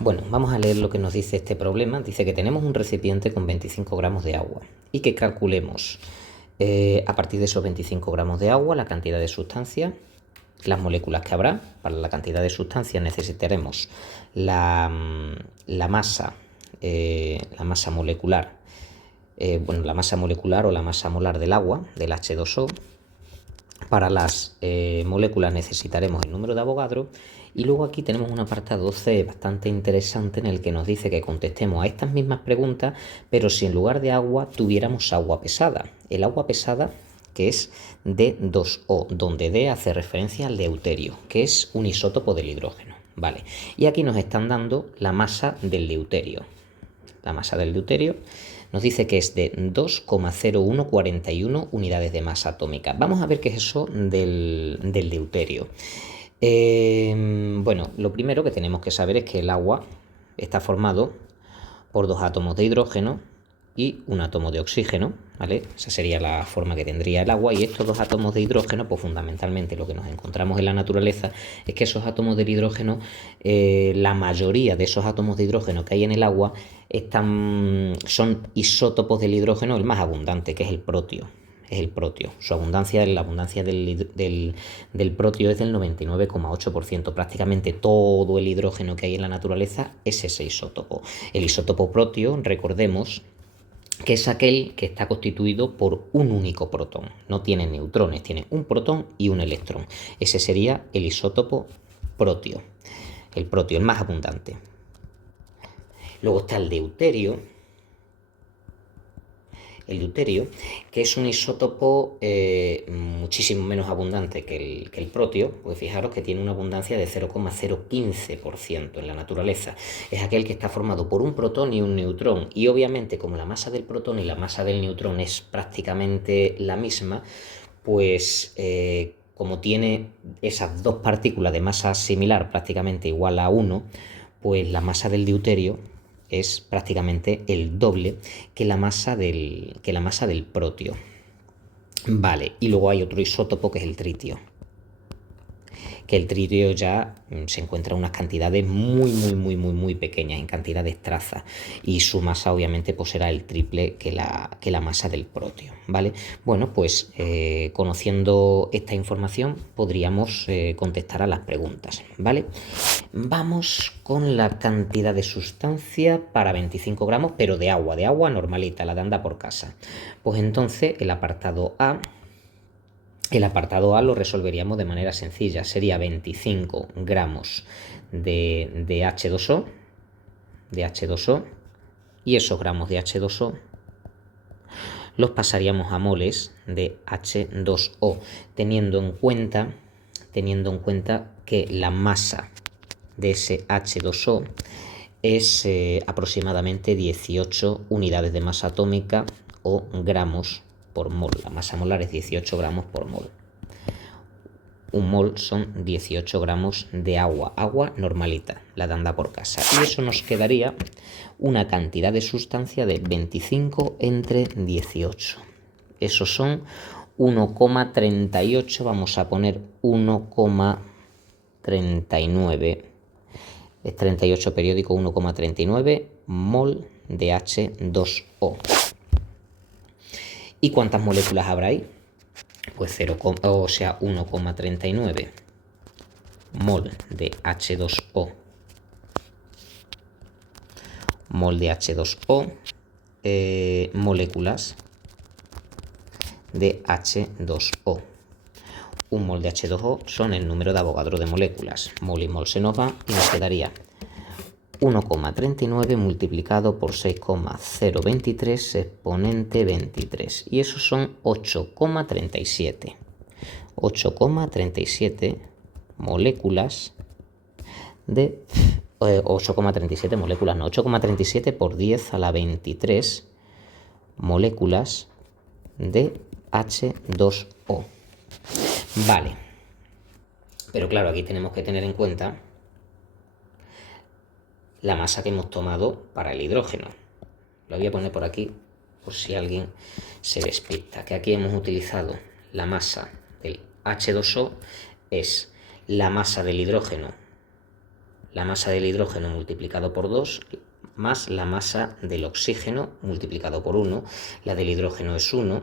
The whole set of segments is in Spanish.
Bueno, vamos a leer lo que nos dice este problema. Dice que tenemos un recipiente con 25 gramos de agua y que calculemos a partir de esos 25 gramos de agua la cantidad de sustancia, las moléculas que habrá. Para la cantidad de sustancia necesitaremos la masa molecular, la masa molecular o la masa molar del agua, del H2O. Para las moléculas necesitaremos el número de Avogadro. Y luego aquí tenemos un apartado C bastante interesante en el que nos dice que contestemos a estas mismas preguntas, pero si en lugar de agua tuviéramos agua pesada. El agua pesada, que es D2O, donde D hace referencia al deuterio, que es un isótopo del hidrógeno. Vale. Y aquí nos están dando la masa del deuterio. La masa del deuterio nos dice que es de 2,0141 unidades de masa atómica. Vamos a ver qué es eso del deuterio. Bueno, lo primero que tenemos que saber es que el agua está formado por dos átomos de hidrógeno y un átomo de oxígeno, ¿vale? Esa sería la forma que tendría el agua. Y estos dos átomos de hidrógeno, pues fundamentalmente lo que nos encontramos en la naturaleza es que esos átomos del hidrógeno, la mayoría de esos átomos de hidrógeno que hay en el agua son isótopos del hidrógeno, el más abundante, que es el protio. Es el protio. La abundancia del protio es del 99,8%. Prácticamente todo el hidrógeno que hay en la naturaleza es ese isótopo. El isótopo protio, recordemos, que es aquel que está constituido por un único protón. No tiene neutrones, tiene un protón y un electrón. Ese sería el isótopo protio. El protio, el más abundante. Luego está el deuterio. El deuterio, que es un isótopo muchísimo menos abundante que el protio, pues fijaros que tiene una abundancia de 0,015% en la naturaleza. Es aquel que está formado por un protón y un neutrón, y obviamente como la masa del protón y la masa del neutrón es prácticamente la misma, pues como tiene esas dos partículas de masa similar prácticamente igual a 1, pues la masa del deuterio es prácticamente el doble que la masa del protio. Vale, y luego hay otro isótopo que es el tritio. Que el tritio ya se encuentra en unas cantidades muy pequeñas, en cantidades trazas, y su masa obviamente pues será el triple que la masa del protio, ¿vale? Bueno, pues conociendo esta información podríamos contestar a las preguntas, ¿vale? Vamos con la cantidad de sustancia para 25 gramos, pero de agua normalita, la de anda por casa. Pues entonces el apartado A lo resolveríamos de manera sencilla. Sería 25 gramos de H2O, y esos gramos de H2O los pasaríamos a moles de H2O, teniendo en cuenta que la masa de ese H2O es aproximadamente 18 unidades de masa atómica o gramos por mol. La masa molar es 18 gramos por mol. Un mol son 18 gramos de agua normalita, la de anda por casa. Y eso nos quedaría una cantidad de sustancia de 25 entre 18. Esos son 1,38, vamos a poner 1,39. Es 38 periódico, 1,39 mol de H2O. ¿Y cuántas moléculas habrá ahí? Pues 1,39 mol de H2O. Mol de H2O, moléculas de H2O. Un mol de H2O son el número de Avogadro de moléculas. Mol y mol se nos va y nos quedaría 1,39 multiplicado por 6,023 exponente 23. Y esos son 8,37. 8,37 moléculas de... 8,37 moléculas, no, 8,37 por 10 a la 23 moléculas de H2O. Vale. Pero claro, aquí tenemos que tener en cuenta la masa que hemos tomado para el hidrógeno. Lo voy a poner por aquí por si alguien se despista, que aquí hemos utilizado la masa del H2O, es la masa del hidrógeno, la masa del hidrógeno multiplicado por 2 más la masa del oxígeno multiplicado por 1. La del hidrógeno es 1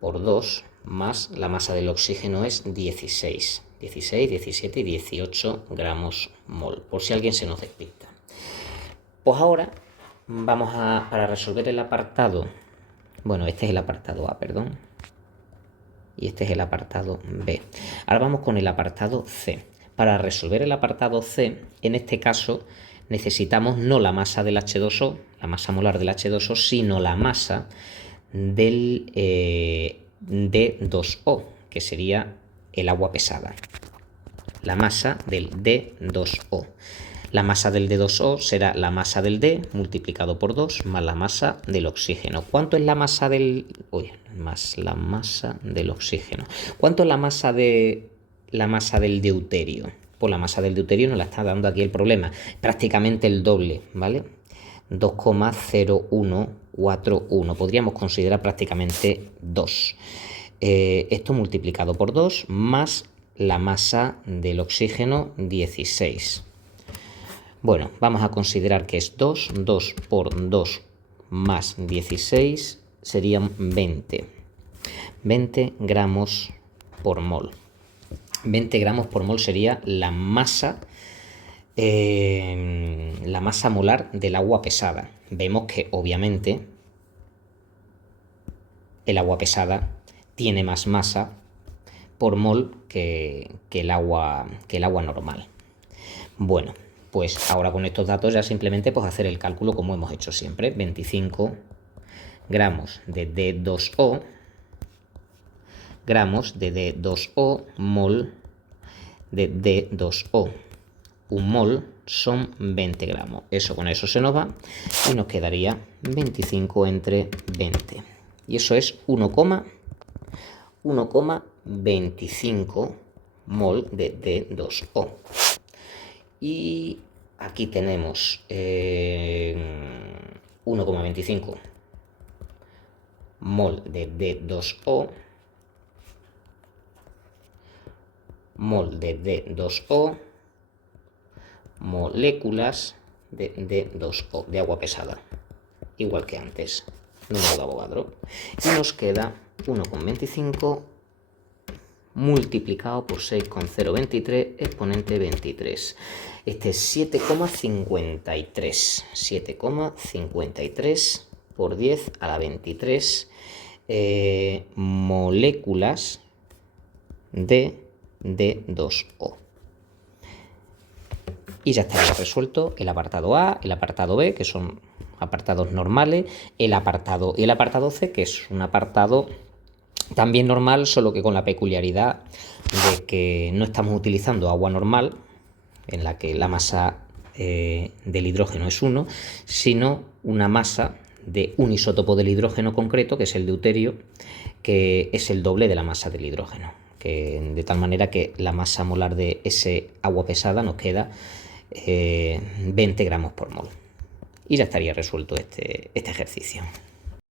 por 2 más la masa del oxígeno es 16, 17 y 18 gramos mol, por si alguien se nos despista. Pues ahora vamos para resolver el apartado, bueno, este es el apartado A, perdón, y este es el apartado B. Ahora vamos con el apartado C. Para resolver el apartado C, en este caso necesitamos no la masa del H2O, la masa molar del H2O, sino la masa del D2O, que sería el agua pesada. La masa del D2O. La masa del D2O será la masa del D multiplicado por 2 más la masa del oxígeno. ¿Cuánto es la masa del más la masa del oxígeno? ¿Cuánto es la masa del deuterio? Pues la masa del deuterio nos la está dando aquí el problema, prácticamente el doble, ¿vale? 2,0141. Podríamos considerar prácticamente 2. Esto multiplicado por 2 más la masa del oxígeno 16. Bueno, vamos a considerar que es 2. 2 por 2 más 16 serían 20. 20 gramos por mol. 20 gramos por mol sería la masa molar del agua pesada. Vemos que obviamente el agua pesada tiene más masa por mol que el agua normal. Bueno, pues ahora con estos datos ya simplemente pues hacer el cálculo como hemos hecho siempre. 25 gramos de D2O, gramos de D2O, mol de D2O. Un mol son 20 gramos. Eso con eso se nos va y nos quedaría 25 entre 20. Y eso es 1,25 mol de D2O. Y aquí tenemos 1,25 mol de D2O, mol de D2O, moléculas de D2O, de agua pesada, igual que antes, número de Avogadro. Y nos queda 1,25 multiplicado por 6,023 exponente 23. Este es 7,53. 7,53 por 10 a la 23 moléculas de D2O. Y ya estaría resuelto el apartado A, el apartado B, que son apartados normales, y el apartado C, que es un apartado también normal, solo que con la peculiaridad de que no estamos utilizando agua normal, en la que la masa del hidrógeno es 1, sino una masa de un isótopo del hidrógeno concreto, que es el deuterio, que es el doble de la masa del hidrógeno. De tal manera que la masa molar de ese agua pesada nos queda 20 gramos por mol. Y ya estaría resuelto este ejercicio.